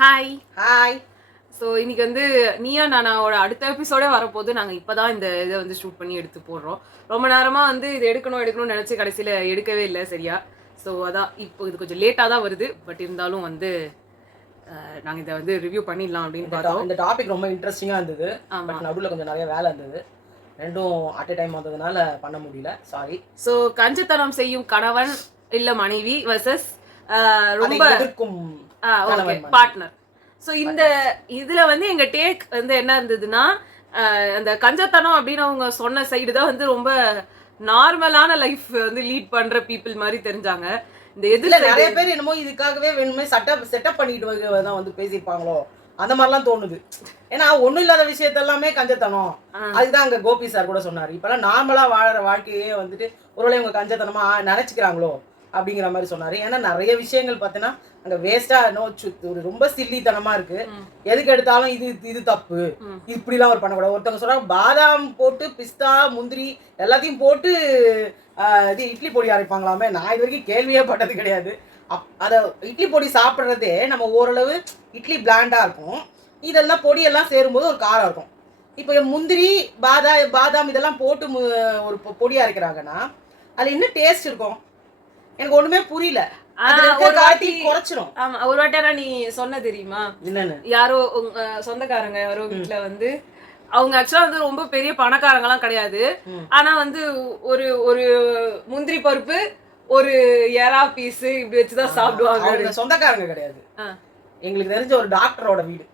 Hi. Hi. So இன்னைக்கு வந்து நீயா நானாவோட அடுத்த எபிசோடே வரப்போது. நாங்கள் இப்போ தான் இந்த இதை வந்து ஷூட் பண்ணி எடுத்து போடுறோம். ரொம்ப நேரமாக வந்து இது எடுக்கணும்னு நினச்சி கடைசியில் எடுக்கவே இல்லை சரியா. ஸோ அதான் இப்போ இது கொஞ்சம் லேட்டாக தான் வருது. பட் இருந்தாலும் வந்து நாங்கள் இதை வந்து ரிவ்யூ பண்ணிடலாம் அப்படின்னு பார்த்தோம். இந்த டாபிக் ரொம்ப இன்ட்ரெஸ்டிங்காக இருந்தது. பட் நடுவில் கொஞ்சம் நிறைய வேலை இருந்தது. ரெண்டும் அட் எ டைம் வந்ததுனால பண்ண முடியல, சாரி. ஸோ கஞ்சத்தனம் செய்யும் கணவன் இல்லை மனைவி வர்சஸ் ரொம்ப எதிர்க்கும் பார்ட்னர். ஸோ இந்த இதுல வந்து எங்க டேக் வந்து என்ன இருந்ததுன்னா, அந்த கஞ்சத்தனம் அப்படின்னு அவங்க சொன்ன சைடு தான் வந்து ரொம்ப நார்மலான லைஃப் வந்து லீட் பண்ற பீப்புள் மாதிரி தெரிஞ்சாங்க. இந்த எதுல நிறைய பேர் என்னமோ இதுக்காகவே வேணுமே செட்டப் பண்ணிட்டு தான் வந்து பேசியிருப்பாங்களோ அந்த மாதிரிலாம் தோணுது. ஏன்னா ஒண்ணும் இல்லாத விஷயத்த எல்லாமே கஞ்சத்தனம். அதுதான் அங்க கோபி சார் கூட சொன்னாரு. இப்பெல்லாம் நார்மலா வாழற வாழ்க்கையே வந்துட்டு ஒருவேளை இவங்க கஞ்சத்தனமா நினைச்சுக்கிறாங்களோ அப்படிங்கிற மாதிரி சொன்னாரு. ஏன்னா நிறைய விஷயங்கள் பார்த்தீங்கன்னா அங்க வேஸ்டா ஒரு ரொம்ப சில்லித்தனமா இருக்கு. எதுக்கு எடுத்தாலும் இது தப்பு, இப்படிலாம் அவர் பண்ணக்கூடாது. ஒருத்தவங்க சொல்றாங்க பாதாம் போட்டு பிஸ்தா முந்திரி எல்லாத்தையும் போட்டு இது இட்லி பொடி அரைப்பாங்களாமே. நான் இது வரைக்கும் கேள்வியே பட்டது கிடையாது. அதை இட்லி பொடி சாப்பிட்றதே நம்ம ஓரளவு இட்லி பிளாண்டா இருக்கும். இதெல்லாம் பொடியெல்லாம் சேரும்போது ஒரு காரம் இருக்கும். இப்போ முந்திரி பாதாம் இதெல்லாம் போட்டு ஒரு பொடி அரைக்கிறாங்கன்னா அதுல என்ன டேஸ்ட் இருக்கும் எனக்கு ஒண்ணுமே புரியல. ஒரு வாட்டி நீ சொன்ன தெரியுமா, யாரோ சொந்தக்காரங்க யாரோ வீட்டுல வந்து அவங்க ஆக்சுவலா வந்து ரொம்ப பெரிய பணக்காரங்க எல்லாம் கிடையாது. ஆனா வந்து ஒரு ஒரு முந்திரி பருப்பு ஒரு எறா பீஸ் இப்படி வச்சுதான் சாப்பிடுவாங்க. சொந்தக்காரங்க கிடையாது, எங்களுக்கு தெரிஞ்ச ஒரு டாக்டரோட வீடு.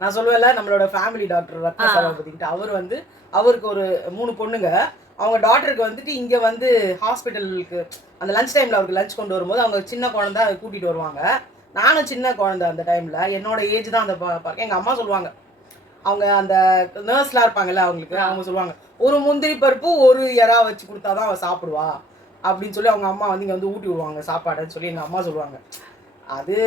நான் சொல்லுவேன்ல நம்மளோட ஃபேமிலி டாக்டர் ரத்ன சரவணபதிக்கிட்ட. அவர் வந்து அவருக்கு ஒரு 3 பொண்ணுங்க. அவங்க டாக்டருக்கு வந்துட்டு இங்கே வந்து ஹாஸ்பிட்டலுக்கு அந்த லஞ்ச் டைமில் அவருக்கு லஞ்ச் கொண்டு வரும்போது அவங்க சின்ன குழந்தை அதை கூட்டிகிட்டு வருவாங்க. நானும் சின்ன குழந்தை அந்த டைமில், என்னோட ஏஜ் தான் அந்த பார்க்க. எங்கள் அம்மா சொல்லுவாங்க, அவங்க அந்த நர்ஸ்லாம் இருப்பாங்கல்ல அவங்களுக்கு, அவங்க சொல்லுவாங்க ஒரு முந்திரி பருப்பு ஒரு எறா வச்சு கொடுத்தா தான் அவள் சாப்பிடுவா அப்படின்னு சொல்லி அவங்க அம்மா வந்து இங்கே வந்து ஊட்டி விடுவாங்க சாப்பாடுன்னு சொல்லி எங்கள் அம்மா சொல்லுவாங்க. அது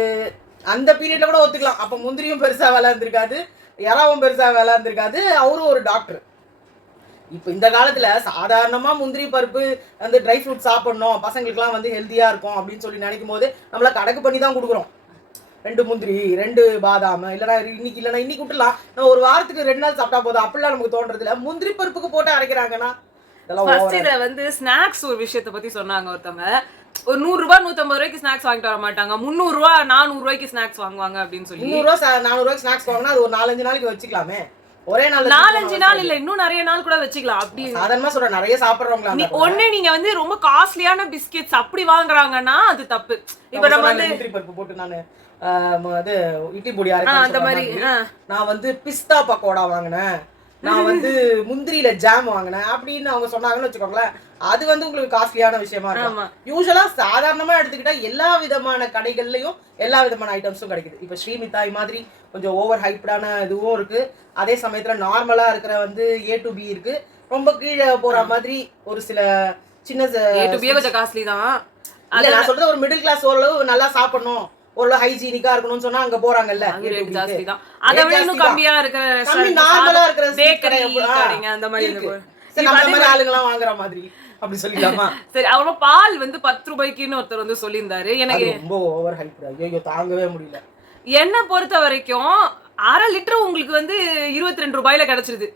அந்த பீரியடில் கூட ஒத்துக்கலாம். அப்போ முந்திரியும் பெருசாக வேலை இருந்திருக்காது, எறாவும் பெருசாக வேலை இருந்திருக்காது. அவரும் ஒரு டாக்டர். இப்போ இந்த காலத்துல சாதாரணமா முந்திரி பருப்பு வந்து ட்ரை ஃப்ரூட் சாப்பிடணும், பசங்களுக்குலாம் வந்து ஹெல்த்தியா இருக்கும் அப்படின்னு சொல்லி நினைக்கும் போது நம்மள கணக்கு பண்ணி தான் கொடுக்குறோம். 2 முந்திரி 2 பாதாம் இல்லைன்னா இன்னைக்கு விட்டுலாம் நம்ம ஒரு வாரத்துக்கு 2 நாள் சாப்பிட்டா போதும் அப்படிலாம் நமக்கு தோன்றது இல்லை. முந்திரி பருப்புக்கு போட்டு அரைக்கிறாங்கன்னா இதெல்லாம் வந்து ஸ்நாக்ஸ் ஒரு விஷயத்தை பத்தி சொன்னாங்க. ஒருத்தவங்க ஒரு 100 ரூபாய் 150 ரூபாய்க்கு ஸ்நாக்ஸ் வாங்கிட்டு வர மாட்டாங்க, 300 ரூபாய் 400 ரூபாய்க்கு ஸ்நாக்ஸ் வாங்குவாங்க அப்படின்னு சொல்லி. 300 ரூபாய் 400 ரூபாய்க்கு ஸ்நாக்ஸ் வாங்கினா அது ஒரு 4-5 நாளைக்கு வச்சுக்கலாமே. ஒரே நாள் 4-5 நாள் இல்ல, இன்னும் நிறைய நாள் கூட வச்சுக்கலாம். அப்படி சாதாரணமா சொல்ற நிறைய சாப்பிடுறவங்க ஒண்ணு நீங்க வந்து ரொம்ப காஸ்ட்லியான பிஸ்கெட்ஸ் அப்படி வாங்குறாங்கன்னா அது தப்பு. இப்ப நம்ம வந்து முந்திரி பருப்பு போட்டு நானு அது இட்லி பொடி அரைக்கிறேன் அந்த மாதிரி. நான் வந்து பிஸ்தா பக்கோடா வாங்கினேன், நான் வந்து முந்திரியில ஜாம் வாங்கினேன் அப்படின்னு அவங்க சொன்னாங்கன்னு வச்சுக்கோங்களேன். அது வந்து உங்களுக்கு காஸ்ட்லியான விஷயமா இருக்கும். யூஸ்வலா சாதாரணமா எடுத்துக்கிட்டா எல்லா விதமான கடைகள்லயும் எல்லா விதமான ஐட்டம்ஸும் கிடைக்குது. இப்ப ஸ்ரீமித்தாய் மாதிரி கொஞ்சம் ஓவர் ஹைப்டான இதுவும் இருக்கு, அதே சமயத்துல நார்மலா இருக்கிற வந்து A to B இருக்கு, ரொம்ப கீழே போற மாதிரி ஒரு சில சின்ன A to B கொஞ்சம் காஸ்ட்லி தான். இல்ல நான் சொல்றது ஒரு மிடில் கிளாஸ் ஓரளவு நல்லா சாப்பிடணும், ஓரளவு ஹைஜீனிக்கா இருக்கணும்னு சொன்னா அங்க போறாங்கல்ல, ஜாஸ்தி தான். அதை விட இன்னும் கம்மியா இருக்கிற கம்மி நார்மலா இருக்கிற பேக்கரி கடைங்க அந்த மாதிரி இருக்கு. நம்ம மாதிரி ஆளுங்கலாம் வாங்குற மாதிரி அப்படி சொல்லிக்கலாமா? சரி, அவ்வளோ பால் வந்து 10 ரூபாய்க்குன்னு ஒருத்தர் வந்து சொல்லியிருந்தாரு. எனக்கு ரொம்ப ஓவர் ஹைப், ஐயோ தாங்கவே முடியல. என்னை பொறுத்த வரைக்கும் 1/2 லிட்டர் உங்களுக்கு வந்து 22 ரூபாயில கிடைச்சிருது.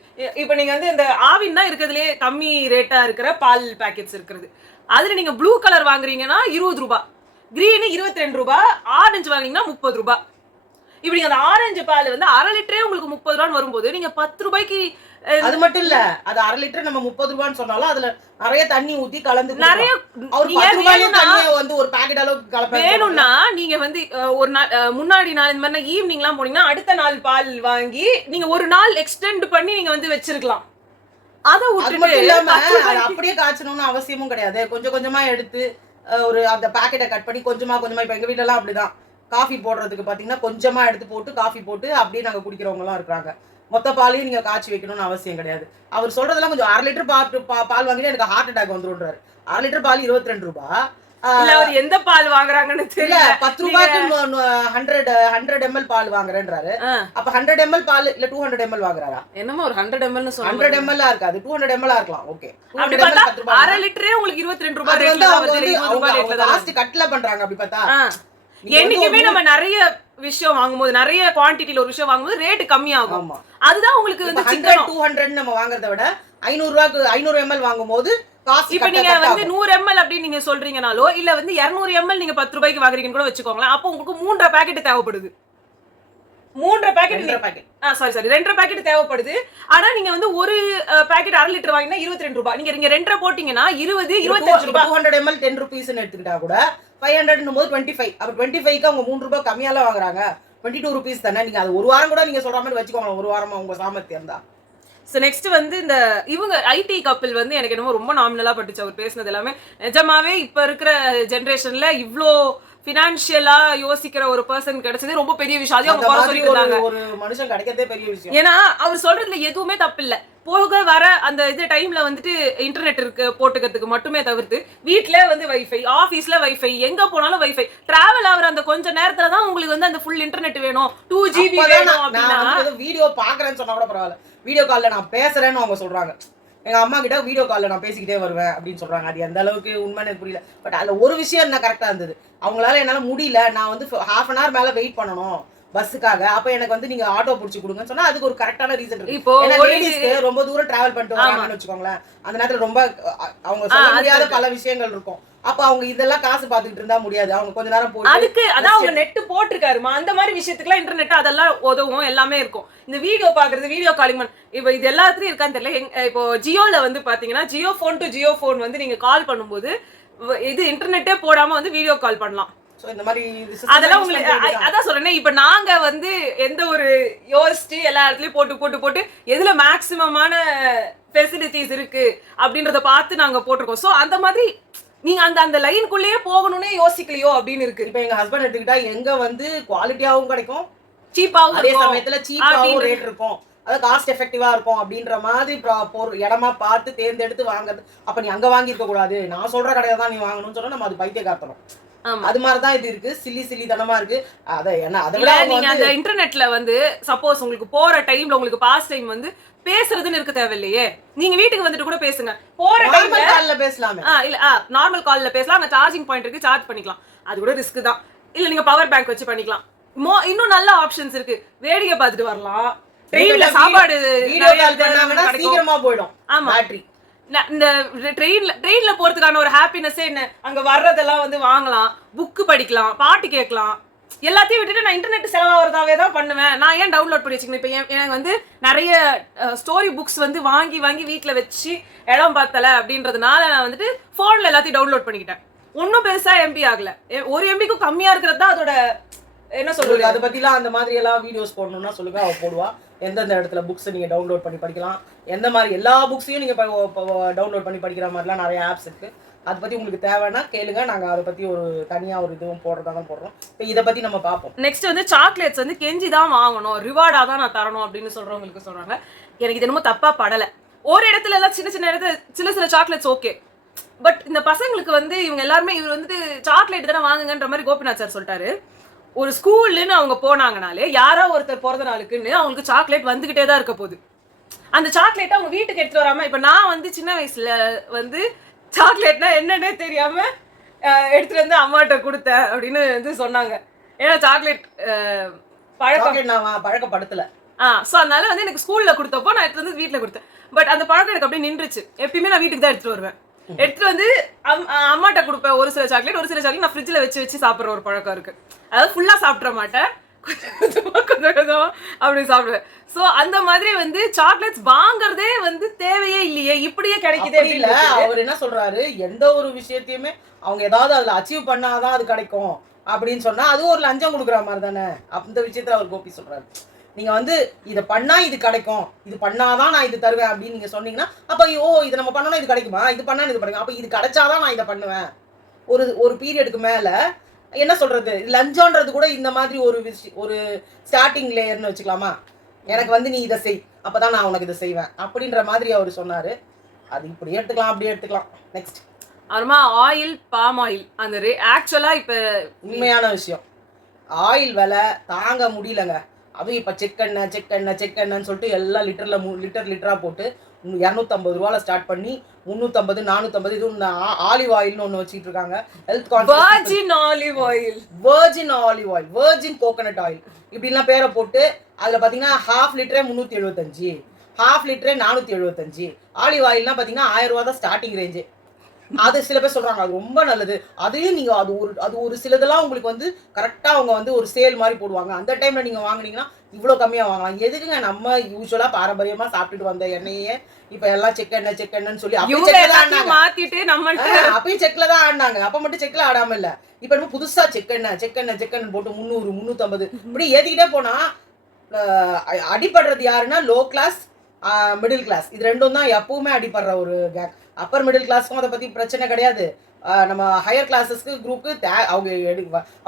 இப்ப நீங்க வந்து இந்த ஆவின் தான் இருக்கிறதுலே கம்மி ரேட்டா இருக்கிற பால் பேக்கெட்ஸ் இருக்கிறது. அதுல நீங்க ப்ளூ கலர் வாங்குறீங்கன்னா 20 ரூபாய், கிரீனு 22 ரூபாய், ஆரஞ்சு வாங்கினீங்கன்னா 30 ரூபாய். இப்படி அந்த ஆரஞ்சு பால் வந்து 1/2 லிட்டரே உங்களுக்கு 30 ரூபான்னு வரும்போது நீங்க 10 ரூபாய்க்கு. அது மட்டும் இல்ல, அது 1/2 லிட்டர் நம்ம 30 ரூபான்னு சொன்னாலும் அதுல நிறைய தண்ணி ஊத்தி கலந்து நிறைய வந்து ஒரு பாக்கெட் அளவுக்கு கலப்ப வேணும்னா நீங்க வந்து ஒரு நாள் முன்னாடி நாள் இந்த மாதிரி ஈவினிங் எல்லாம் போனீங்கன்னா அடுத்த நாள் பால் வாங்கி நீங்க ஒரு நாள் எக்ஸ்டெண்ட் பண்ணி நீங்க வந்து வச்சிருக்கலாம். அதை விட்டுட்டு அப்படியே காய்ச்சணும்னு அவசியமும் கிடையாது. கொஞ்சம் கொஞ்சமா எடுத்து ஒரு அந்த பாக்கெட்டை கட் பண்ணி கொஞ்சமா இப்ப எங்க வீட்டுல எல்லாம் அப்படிதான் காஃபி போடுறதுக்கு பாத்தீங்கன்னா கொஞ்சமா எடுத்து போட்டு காஃபி போட்டு அப்படியே நாங்க குடிக்கிறவங்க எல்லாம் இருக்கிறாங்க. மொத்த பாலையும் நீங்க காய்ச்சி வைக்கணும்னு அவசியம் கிடையாது. அவர் சொல்றதெல்லாம் கொஞ்சம் 1/2 லிட்டர் பால் வாங்கிட்டு எனக்கு ஹார்ட் அட்டாக் வந்துருன்றாரு. 1/2 லிட்டர் பால் 22 ரூபாய். எந்த பால் வாங்குறாங்கன்னு தெரியல. 10 ரூபாய்க்கு 100 ml பால் வாங்குறேன்றாரு. அப்ப 100 ml பால் இல்ல 200 ml வாங்குறாரா? என்னமோ ஒரு 100 ml னு சொல்றாங்க. 100 ml இருக்காது, 200 ml இருக்கலாம். ஓகே, அப்படி பார்த்தா 1/2 லிட்டரே உங்களுக்கு 22 ரூபாய் ரேட்ல வருது. 20 ரூபாய் ரேட்ல தான் லாஸ்ட் கட்ல பண்றாங்க. அப்படி பார்த்தா என்னைக்குமே நம்ம நிறைய விஷயம் வாங்கும்போது, நிறைய குவான்டிட்டில ஒரு விஷயம் வாங்கும்போது ரேட் கம்மியாகும். ஆமா. அதுதான் உங்களுக்கு வந்து 100 200 நம்ம வாங்குறத விட 500 500 ml வாங்கும்போது காசு இப்ப நீங்க வந்து 100 ml அப்படின்னு நீங்க சொல்றீங்கனாலோ, இல்ல வந்து 200 ml நீங்க 10 ரூபாய்க்கு வாங்குறீங்கன்னு கூட வச்சுக்கோங்களேன். அப்போ உங்களுக்கு 3.5 பாக்கெட் தேவைப்படுது. 3.5 பாக்கெட் 2.5 பாக்கெட் தேவைப்படுது. ஆனா நீங்க வந்து ஒரு பாக்கெட் 1/2 லிட்டர் வாங்கினா 22 ரூபாய். நீங்க 2.5 போட்டீங்கன்னா 20 25 ரூபாய். 200 ml 10 rupeesன்னு எடுத்துக்கிட்டா கூட 500 போது 25. அப்ப 25க்கு அவங்க 3 ரூபாய் கம்மியால வாங்குறாங்க. 22 rupees தானே. நீங்க அது ஒரு வாரம் கூட நீங்க சொல்ற மாதிரி வச்சுக்கோங்க. ஒரு வாரமா உங்க சாமர்த்தியம் தான். சோ நெக்ஸ்ட் வந்து இந்த இவங்க ஐடி கப்பிள் வந்து எனக்கு என்னமோ ரொம்ப நாமினலா பட்டுச்சு அவர் பேசுனது எல்லாமே. நிஜமாவே இப்ப இருக்கிற ஜெனரேஷன்ல இவ்ளோ ஃபினான்ஷியலா யோசிக்கிற ஒரு பர்சன் கிடைச்சது ரொம்ப பெரிய விஷயம். அது அவங்க குறை சொல்லிருக்காங்க. ஒரு மனுஷன் கிடைக்கிறதே பெரிய விஷயம். ஏன்னா அவர் சொல்றதுல எதுவுமே தப்பு இல்ல. போக வர அந்த இது டைம்ல வந்துட்டு இன்டர்நெட் இருக்கு போட்டுக்கிறதுக்கு மட்டுமே தவிர்த்து வீட்ல வந்து வைஃபை, ஆபீஸ்ல வைஃபை, எங்க போனாலும் வைஃபை. டிராவல் ஆகுற அந்த கொஞ்ச நேரத்துல தான் உங்களுக்கு வந்து அந்த ஃபுல் இன்டர்நெட் வேணும், 2 GB வேணும் அப்படின்னா வீடியோ பாக்குறேன்னு சொன்னா கூட பரவாயில்ல. வீடியோ கால்ல நான் பேசுறேன்னு அவங்க சொல்றாங்க. எங்க அம்மா கிட்ட வீடியோ கால்ல நான் பேசிக்கிட்டே வருவேன் அப்படின்னு சொல்றாங்க. அது எந்த அளவுக்கு உண்மைன்னு எனக்கு புரியல. பட் அதுல ஒரு விஷயம் என்ன கரெக்டா இருந்தது. அவங்களால என்னால முடியல, நான் வந்து 1/2 an hour மேல வெயிட் பண்ணணும் பஸ்ஸுக்காக. அப்ப எனக்கு வந்து நீங்க ஆட்டோ புடிச்சு கொடுங்கன்னு சொன்னா அதுக்கு ஒரு கரெக்டான ரீசன் இருக்கு. இப்போ லேடிஸ்க்கு ரொம்ப தூரம் டிராவல் பண்ணிட்டு வராங்கன்னு வச்சுக்கோங்களேன். அந்த நேரத்துல ரொம்ப அவங்க சொல்ல முடியாத பல விஷயங்கள் இருக்கும். அப்ப அவங்க இதெல்லாம் காசு பாத்துக்கிட்டு இருந்தா முடியாது. அவங்க கொஞ்ச நேரம் போய் அதுக்கு அதான் அவங்க நெட் போட்டிருக்காருமா. அந்த மாதிரி விஷயத்துக்குலாம் இன்டர்நெட் அதெல்லாம் உதவும், எல்லாமே இருக்கும். இந்த வீடியோ பாக்குறது, வீடியோ காலிங் இப்ப இது எல்லாத்துலயும் இருக்கான்னு தெரியல. இப்போ ஜியோல வந்து பாத்தீங்கன்னா Jio phone to Jio phone வந்து நீங்க கால் பண்ணும்போது இது இன்டர்நெட்டே போடாம வந்து வீடியோ கால் பண்ணலாம். இந்த மாதிரி அதெல்லாம் உங்களுக்கு அதான் சொல்றேன். இப்ப நாங்க வந்து எந்த ஒரு யோசிச்சு எல்லா இடத்துலயும் போட்டு போட்டு போட்டு எதுல மேக்சிமமான ஃபெசிலிட்டிஸ் இருக்கு அப்படின்றத பார்த்து நாங்க போட்டிருக்கோம். சோ அந்த மாதிரி நீங்க அந்த அந்த லைனுக்குள்ளேயே போகணும்னே யோசிக்கலையோ அப்படின்னு இருக்கு. இப்ப எங்க ஹஸ்பண்ட் எடுத்துக்கிட்டா எங்க வந்து குவாலிட்டியாவும் கிடைக்கும், சீப்பாவும், அதே சமயத்துல சீப்பாவும் ரேட் இருக்கும், அது காஸ்ட் எஃபெக்டிவா இருக்கும் அப்படின்ற மாதிரி இடமா பார்த்து தேர்ந்தெடுத்து வாங்குறது. அப்ப நீ அங்க வாங்கி இருக்க கூடாது, நான் சொல்ற கடையில தான் நீ வாங்கணும்னு சொன்னா நம்ம அது பைத்திய காத்தணும். அது மாதிரிதான் இது இருக்கு. சில்லி தனமா இருக்கு. அத என்ன அதை விட நீங்க அந்த இன்டர்நெட்ல வந்து சப்போஸ் உங்களுக்கு போற டைம்ல உங்களுக்கு பாஸ் டைம் வந்து பேசுறதுன்னு இருக்க தேவையில்லையே. நீங்க வீட்டுக்கு வந்துட்டு கூட பேசுங்க. போற டைம்ல கால்ல பேசலாமே. இல்ல நார்மல் கால்ல பேசலாம். அங்க சார்ஜிங் பாயிண்ட் இருக்கு, சார்ஜ் பண்ணிக்கலாம். அது கூட ரிஸ்க் தான். இல்ல நீங்க பவர் பேங்க் வச்சு பண்ணிக்கலாம். இன்னும் நல்ல ஆப்ஷன்ஸ் இருக்கு. வேடிக்கை பார்த்துட்டு வரலாம். ட்ரெயின்ல சாப்பாடு வீடியோ கால் பண்ணாங்கன்னா சீக்கிரமா போய்டும். ஆமா, பேட்டரி. இந்த ட்ரெயின்ல போறதுக்கான ஒரு ஹாப்பினஸே என்ன, அங்க வர்றதெல்லாம் வந்து வாங்கலாம், புக்கு படிக்கலாம், பாட்டு கேட்கலாம். எல்லாத்தையும் விட்டுட்டு நான் இன்டர்நெட் செலவாகிறதாவே தான் பண்ணுவேன். நான் ஏன் டவுன்லோட் பண்ணி வச்சுக்கணும். இப்போ எனக்கு வந்து நிறைய ஸ்டோரி புக்ஸ் வந்து வாங்கி வீட்டில் வச்சு இடம் பார்த்தல அப்படின்றதுனால நான் வந்துட்டு ஃபோனில் எல்லாத்தையும் டவுன்லோட் பண்ணிக்கிட்டேன். ஒன்றும் பெருசாக எம்பி ஆகல. 1 MBக்கும் கம்மியாக இருக்கிறது தான் அதோட என்ன சொல்றது. அதை பற்றிலாம் அந்த மாதிரி எல்லாம் வீடியோஸ் போடணும்னா சொல்லுங்க, அவள் போடுவா. எந்தெந்த இடத்துல புக்ஸ் நீங்கள் டவுன்லோட் பண்ணி படிக்கலாம், எந்த மாதிரி எல்லா புக்ஸையும் நீங்கள் டவுன்லோட் பண்ணி படிக்கிற மாதிரிலாம் நிறைய ஆப்ஸ் இருக்குது. அதை பற்றி உங்களுக்கு தேவைன்னா கேளுங்க, நாங்கள் அதை பற்றி ஒரு தனியாக ஒரு இதுவும் போடுறதா தான் போடுறோம். இப்போ இதை பற்றி நம்ம பார்ப்போம். நெக்ஸ்ட் வந்து சாக்லேட்ஸ் வந்து கெஞ்சி தான் வாங்கணும், ரிவார்டாக தான் நான் தரணும் அப்படின்னு சொல்கிறவங்களுக்கு சொல்கிறாங்க. எனக்கு இது என்னமோ தப்பாக படலை. ஒரு இடத்துல எல்லாம் சின்ன இடத்துல சில சாக்லேட்ஸ் ஓகே. பட் இந்த பசங்களுக்கு வந்து இவங்க எல்லாருமே இவர் வந்துட்டு சாக்லேட் தானே வாங்குங்கன்ற மாதிரி கோபிநாத் சார் சொல்லிட்டாரு. ஒரு ஸ்கூல்லுன்னு அவங்க போனாங்கனாலே யாரோ ஒருத்தர் பிறந்த நாளுக்குன்னு அவங்களுக்கு சாக்லேட் வந்துகிட்டே தான் இருக்க போகுது. அந்த சாக்லேட்டை அவங்க வீட்டுக்கு எடுத்துட்டு வராம, இப்போ நான் வந்து சின்ன வயசுல வந்து சாக்லேட்னா என்னன்னே தெரியாம எடுத்துட்டு வந்து அம்மாட்ட கொடுத்தேன் அப்படின்னு வந்து சொன்னாங்க. ஏன்னா சாக்லேட் பழக்கப்படுத்தல. ஸோ அதனால வந்து எனக்கு ஸ்கூல்ல கொடுத்தப்போ நான் எடுத்து வந்து வீட்டில் கொடுத்தேன். பட் அந்த பழக்கம் எனக்கு அப்படியே நின்றுச்சு. எப்பயுமே நான் வீட்டுக்கு தான் எடுத்துட்டு வருவேன். எடுத்துட்டு வந்து அம்மாட்ட கொடுப்பேன். ஒரு சில சாக்லேட் நான் ஃப்ரிட்ஜில் வச்சு சாப்பிட்ற ஒரு பழக்கம் இருக்கு. அதாவது ஃபுல்லா சாப்பிட்ற மாட்டேன், கொஞ்சம் அப்படி சாப்பிடுவேன். சோ அந்த மாதிரி வந்து சாக்லேட்ஸ் வாங்குறதே வந்து தேவையே இல்லையே, இப்படியே கிடைக்குதே இல்ல. அவர் என்ன சொல்றாரு, எந்த ஒரு விஷயத்தையுமே அவங்க ஏதாவது அதுல அச்சீவ் பண்ணாதான் அது கிடைக்கும் அப்படின்னு சொன்னா அது ஒரு லஞ்சம் கொடுக்குற மாதிரி தானே. அந்த விஷயத்துல அவர் கோபி சொல்றாரு. நீங்க வந்து இதை பண்ணா இது கிடைக்கும், இது பண்ணாதான் நான் இது தருவேன் அப்படின்னு நீங்க சொன்னீங்கன்னா, அப்ப இதை நம்ம பண்ணணும் இது கிடைக்குமா, இது பண்ணா இது கிடைக்கும், அப்ப இது கிடைச்சாதான் நான் இதை பண்ணுவேன். ஒரு பீரியடுக்கு மேல என்ன சொல்றது, லஞ்சம்ன்றது கூட இந்த மாதிரி ஒரு ஸ்டார்டிங் லேயர்னு வச்சுக்கலாமா. எனக்கு வந்து நீ இதை செய், அப்பதான் நான் உனக்கு இதை செய்வேன் அப்படின்ற மாதிரி அவர் சொன்னாரு. அது இப்படி எடுத்துக்கலாம், அப்படி எடுத்துக்கலாம். நெக்ஸ்ட் அப்புறமா ஆயில், பாம் ஆயில். அந்த ஆக்சுவலா இப்ப உண்மையான விஷயம், ஆயில் விலை தாங்க முடியலங்க. அதுவும் இப்ப செக்கெண்ணெய்ன்னு சொல்லிட்டு எல்லாம் லிட்டரா போட்டு 250 ரூபால ஸ்டார்ட் பண்ணி 350 450 இது ஆலிவ் ஆயில்னு ஒன்று வச்சுட்டு இருக்காங்க. Health virgin olive oil, virgin coconut oil இப்படிலாம் பேரை போட்டு அதில் பார்த்தீங்கன்னா 1/2 லிட்டரே 375, 1/2 லிட்டரே 475. ஆலிவ் ஆயில்னா பார்த்தீங்கன்னா 1000 ரூபா தான் ஸ்டார்டிங் ரேஞ்சு. அது சில பேர் சொல்றாங்க அது ரொம்ப நல்லது. அதையும் நீங்க அது ஒரு சிலதெல்லாம் உங்களுக்கு வந்து கரெக்டா அவங்க வந்து ஒரு சேல் மாதிரி போடுவாங்க. அந்த டைம்ல நீங்க வாங்குனீங்கன்னா இவ்வளவு கம்மியா வாங்கலாம். எதுக்குங்க நம்ம யூசுவலா பாரம்பரியமா சாப்பிட்டுட்டு வந்த எண்ணெயே இப்ப எல்லாம் செக் எண்ணெய்ன்னு சொல்லி மாத்திட்டு நம்ம அப்பயும் செக்ல தான் ஆடினாங்க. அப்ப மட்டும் செக்ல ஆடாம இல்ல, இப்ப நம்ம புதுசா செக் எண்ணெய் போட்டு 300 350 இப்படி ஏத்திக்கிட்டே போனா அடிபடுறது யாருன்னா லோ கிளாஸ் மிடில் கிளாஸ். இது ரெண்டும் தான் எப்பவுமே அடிபடுற ஒரு கேங். அப்பர் மிடில் கிளாஸ்க்கும் அதை பற்றி பிரச்சனை கிடையாது. நம்ம ஹையர் கிளாஸஸ்க்கு குரூப்புக்கு